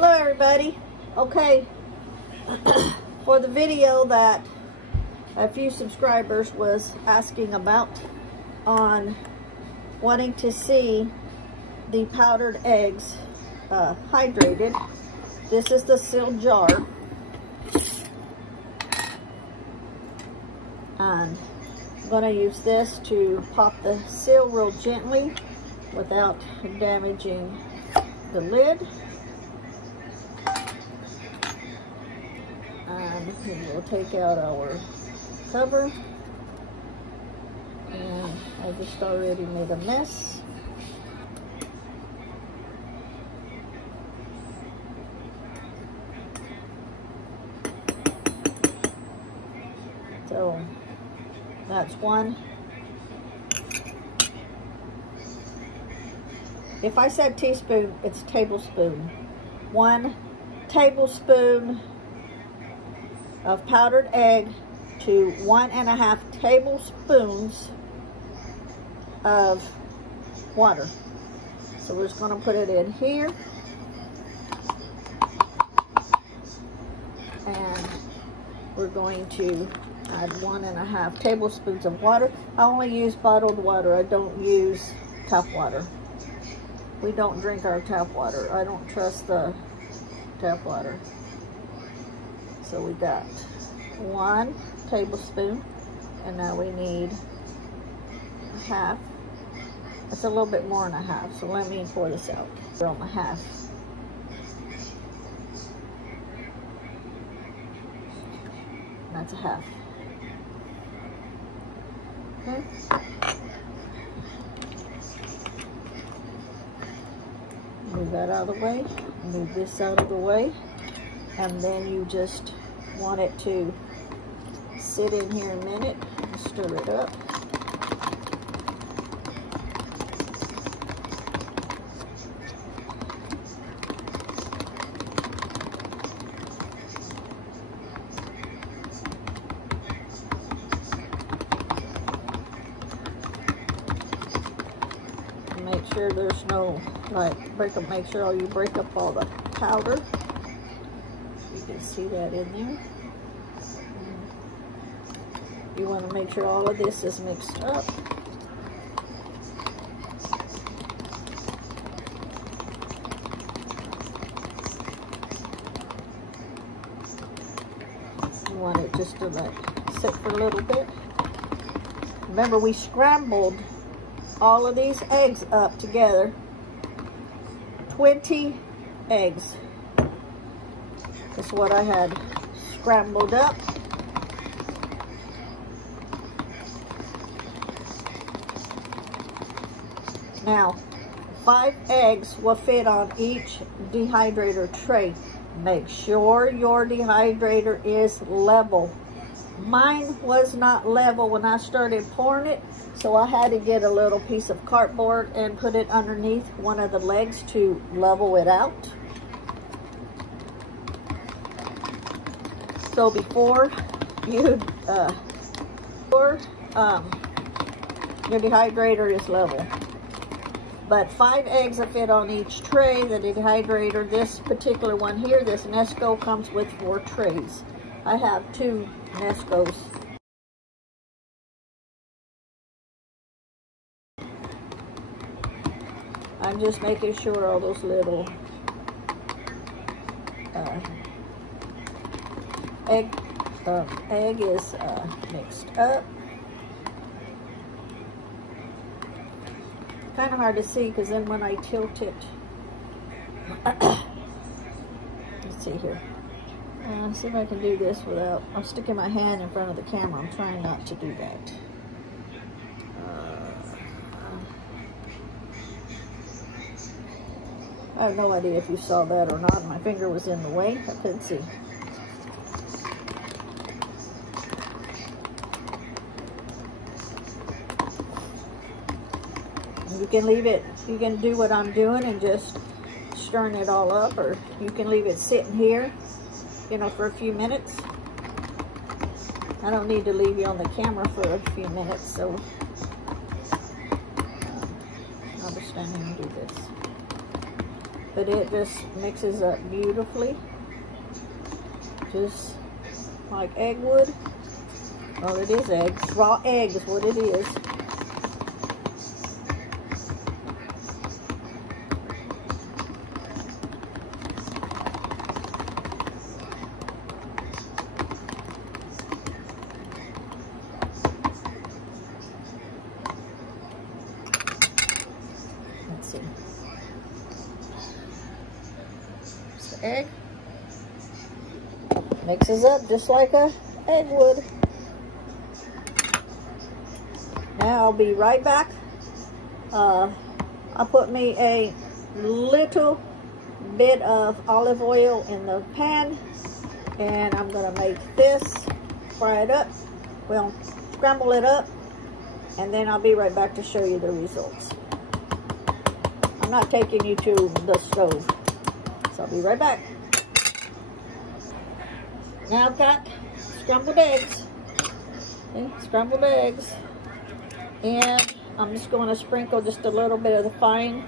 Hello everybody. Okay, for the video that a few subscribers was asking about on wanting to see the powdered eggs hydrated, this is the sealed jar, and I'm going to use this to pop the seal real gently without damaging the lid. And we'll take out our cover, and I just already made a mess. So that's one. If I said teaspoon, it's tablespoon. 1 tablespoon of powdered egg to 1.5 tablespoons of water. So we're just going to put it in here, and we're going to add 1.5 tablespoons of water. I only use bottled water. I don't use tap water. We don't drink our tap water. I don't trust the tap water. So we got 1 tablespoon, and now we need 1/2. That's a little bit more than 1/2, so let me pour this out. We're on 1/2. That's 1/2. Okay. Move that out of the way. Move this out of the way. And then you just want it to sit in here a minute and stir it up. Make sure there's no, make sure you break up all the powder. You can see that in there. You want to make sure all of this is mixed up. You want it just to sit for a little bit. Remember, we scrambled all of these eggs up together. 20 eggs. That's what I had scrambled up. Now, 5 eggs will fit on each dehydrator tray. Make sure your dehydrator is level. Mine was not level when I started pouring it, so I had to get a little piece of cardboard and put it underneath one of the legs to level it out. So before your dehydrator is level. But 5 eggs will fit on each tray. The dehydrator, this particular one here, this Nesco, comes with 4 trays. I have 2 Nescos. I'm just making sure all those little egg is mixed up. Kind of hard to see because then when I tilt it, let's see here. See if I can do this without, I'm sticking my hand in front of the camera. I'm trying not to do that. I have no idea if you saw that or not. My finger was in the way. I couldn't see. You can leave it, you can do what I'm doing and just stirring it all up, or you can leave it sitting here, you know, for a few minutes. I don't need to leave you on the camera for a few minutes, so I'll just stand here and do this. but it just mixes up beautifully. Just like egg would. Well, it is eggs. Raw egg is what it is. Let's see. It's the egg. Mixes up just like a egg would. Now I'll be right back. I'll put me a little bit of olive oil in the pan, and I'm gonna make this, fry it up, well, scramble it up, and then I'll be right back to show you the results. I'm not taking you to the stove, so I'll be right back. Now I've got scrambled eggs. Okay, scrambled eggs. And I'm just going to sprinkle just a little bit of the fine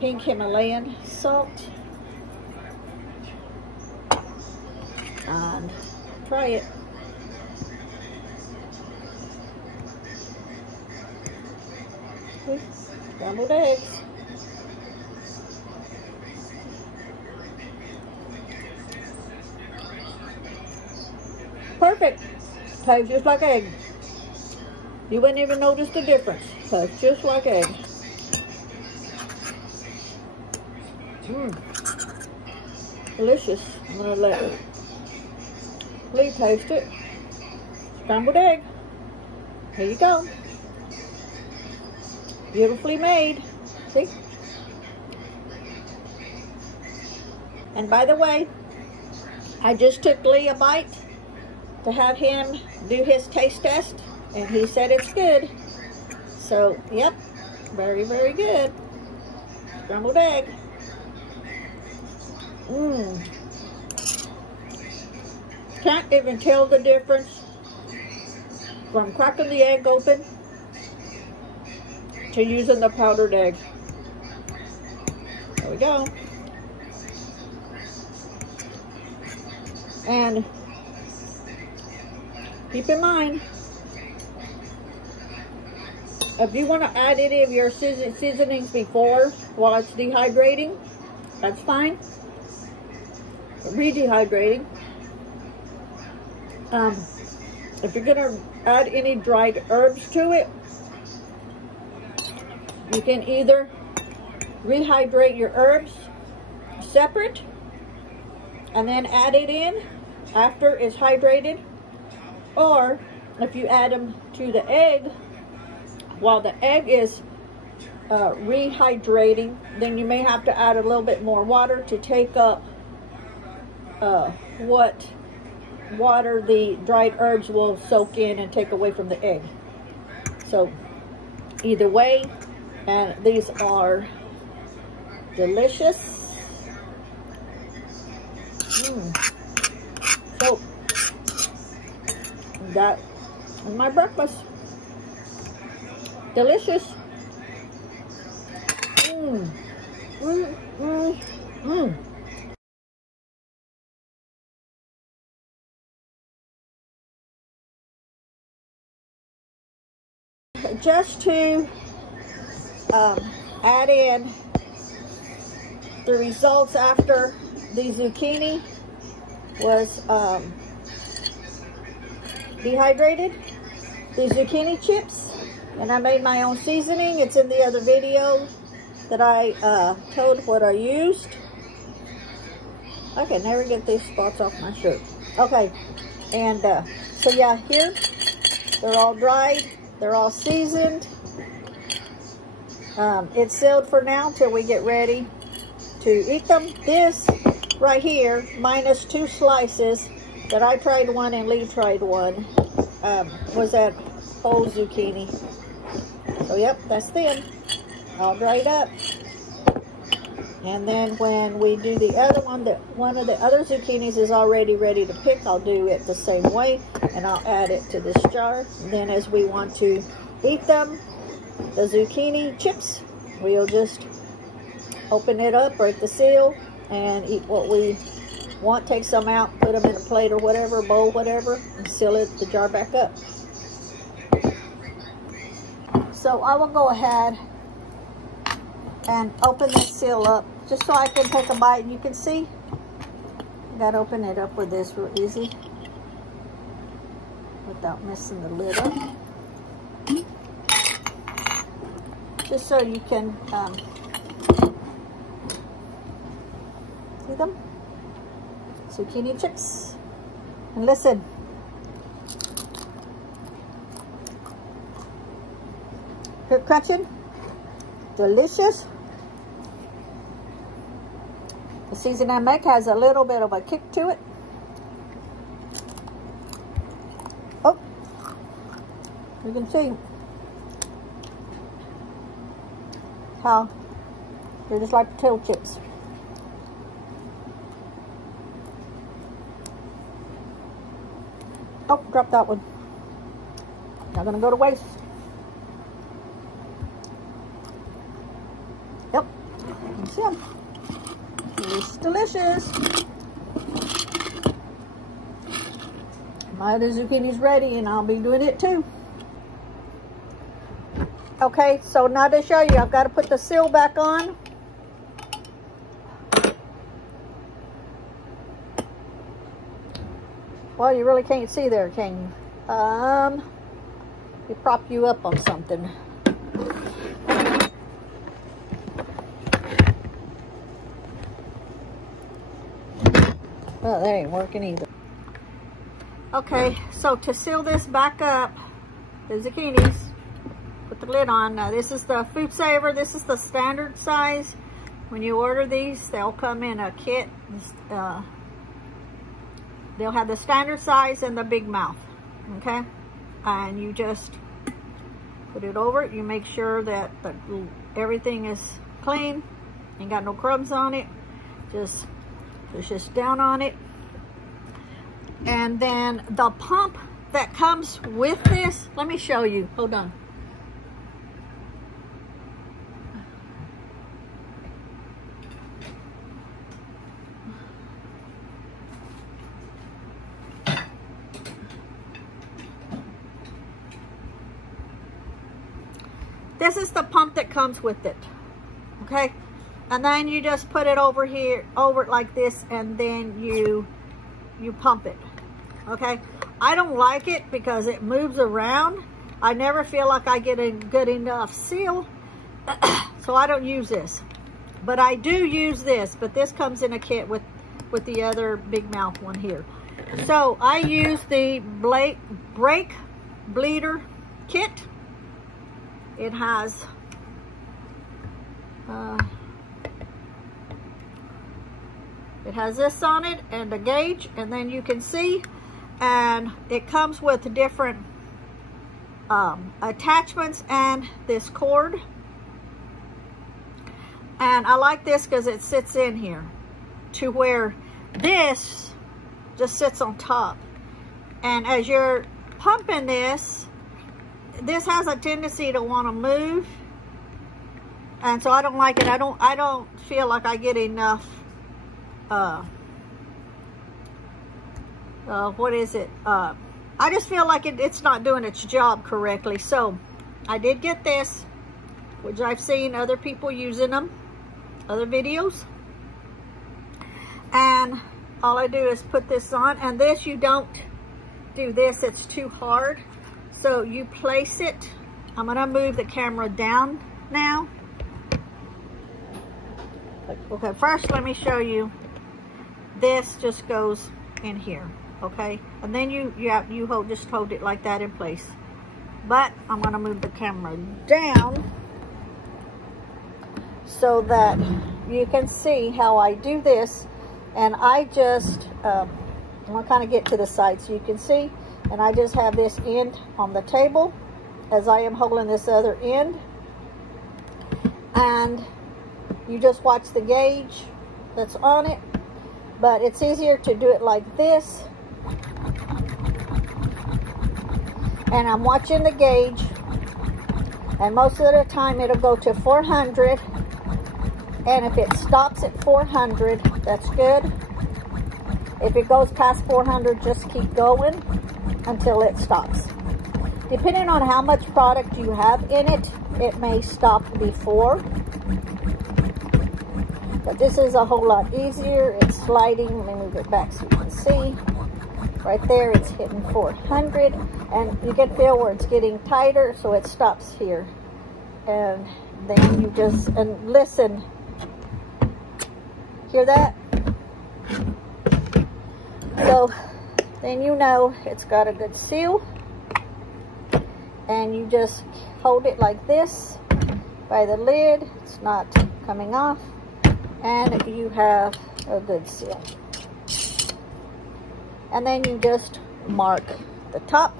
pink Himalayan salt. And try it. Okay, scrambled eggs. Perfect. Tastes just like egg. You wouldn't even notice the difference. Tastes just like egg. Delicious. I'm gonna let Lee taste it. Scrambled egg. Here you go. Beautifully made. See? And by the way, I just took Lee a bite to have him do his taste test, and he said it's good. So, yep, very, very good. Scrambled egg. Can't even tell the difference from cracking the egg open to using the powdered egg. There we go. And keep in mind, if you want to add any of your seasonings before while it's dehydrating, that's fine. Redehydrating. If you're going to add any dried herbs to it, you can either rehydrate your herbs separate and then add it in after it's hydrated, or if you add them to the egg while the egg is rehydrating, then you may have to add a little bit more water to take up what water the dried herbs will soak in and take away from the egg. So either way, and these are delicious. So that is my breakfast. Delicious. Just to add in the results after the zucchini was dehydrated, the zucchini chips, and I made my own seasoning. It's in the other video that I told what I used. I can never get these spots off my shirt. Okay, and so yeah, here they're all dried, they're all seasoned. It's sealed for now till we get ready to eat them. This right here, minus 2 slices that I tried one and Lee tried one, was that whole zucchini. So yep, that's them, all dried up. And then when we do the other one, one of the other zucchinis is already ready to pick, I'll do it the same way, and I'll add it to this jar. And then as we want to eat them, the zucchini chips, we'll just open it up, break the seal, and eat what we want. Take some out, put them in a plate or whatever, bowl, whatever, and seal the jar back up. So I will go ahead and open this seal up just so I can take a bite. And you can see, I gotta open it up with this real easy without messing the lid up. Just so you can see them. Zucchini chips. And listen. They're crunching. Delicious. The season I make has a little bit of a kick to it. Oh, you can see how they're just like potato chips. Oh, dropped that one. Not gonna go to waste. Yep, you can see them. It's delicious. My other zucchini's ready, and I'll be doing it too. Okay, so now to show you, I've got to put the seal back on. Well, you really can't see there, can you? You prop you up on something. Well, that ain't working either. Okay, so to seal this back up, the zucchinis, put the lid on. Now this is the Food Saver. This is the standard size. When you order these, they'll come in a kit. They'll have the standard size and the big mouth, okay? And you just put it over it. You make sure that everything is clean, ain't got no crumbs on it. Just push this down on it. And then the pump that comes with this, let me show you, hold on. This is the pump that comes with it, okay? And then you just put it over here, over it like this, and then you pump it, okay? I don't like it because it moves around. I never feel like I get a good enough seal, so I don't use this. But I do use this, but this comes in a kit with the other big mouth one here. So I use the brake bleeder kit. It has this on it and a gauge, and then you can see, and it comes with different attachments and this cord. And I like this because it sits in here to where this just sits on top. And as you're pumping this has a tendency to want to move, and so I don't like it. I don't feel like I get enough what is it? I just feel like it's not doing its job correctly. So I did get this, which I've seen other people using them, other videos. And all I do is put this on, and this, you don't do this, it's too hard. So you place it. I'm gonna move the camera down now. Okay, first let me show you. This just goes in here, okay? And then you just hold it like that in place. But I'm gonna move the camera down so that you can see how I do this. And I just, I'm gonna kind of get to the side so you can see. And I just have this end on the table as I am holding this other end. And you just watch the gauge that's on it. But it's easier to do it like this. And I'm watching the gauge. And most of the time it'll go to 400. And if it stops at 400, that's good. If it goes past 400, just keep going until it stops. Depending on how much product you have in it, it may stop before. But this is a whole lot easier. It's sliding. Let me move it back so you can see. Right there, it's hitting 400. And you can feel where it's getting tighter, so it stops here. And then you just, and listen. Hear that? So then you know it's got a good seal. And you just hold it like this by the lid. It's not coming off. And you have a good seal. And then you just mark the top.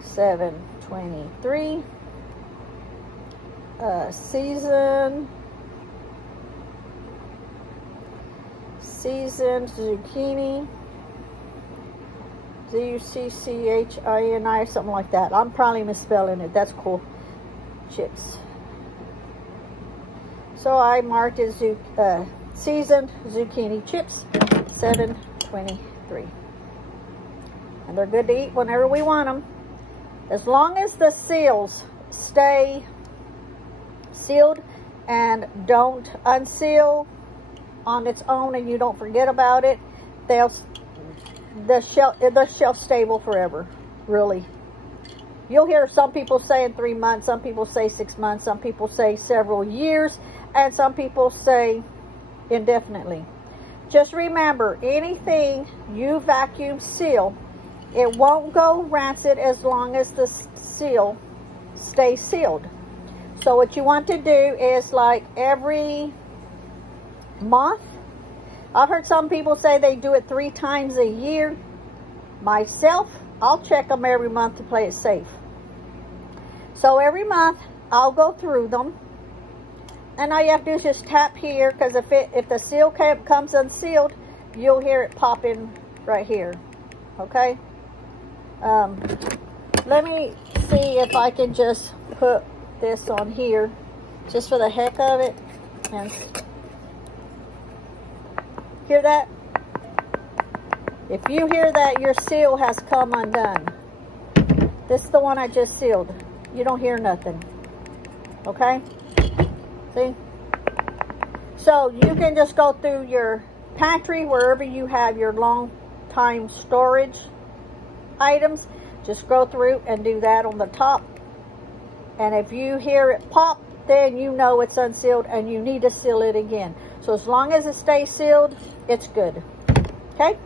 723. Seasoned zucchini. Zucchini, something like that. I'm probably misspelling it. That's cool. Chips. So I marked it seasoned zucchini chips, 723. And they're good to eat whenever we want them. As long as the seals stay sealed and don't unseal on its own and you don't forget about it, they're shelf stable forever, really. You'll hear some people saying 3 months, some people say 6 months, some people say several years, and some people say indefinitely. Just remember, anything you vacuum seal, it won't go rancid as long as the seal stays sealed. So what you want to do is like every month. I've heard some people say they do it 3 times a year. Myself, I'll check them every month to play it safe. So every month, I'll go through them. And all you have to do is just tap here, because if the seal comes unsealed, you'll hear it popping right here. Okay? Let me see if I can just put this on here, just for the heck of it. And hear that? If you hear that, your seal has come undone. This is the one I just sealed. You don't hear nothing. Okay? See? So you can just go through your pantry, wherever you have your long time storage items. Just go through and do that on the top. And if you hear it pop, then you know it's unsealed and you need to seal it again. So as long as it stays sealed, it's good. Okay?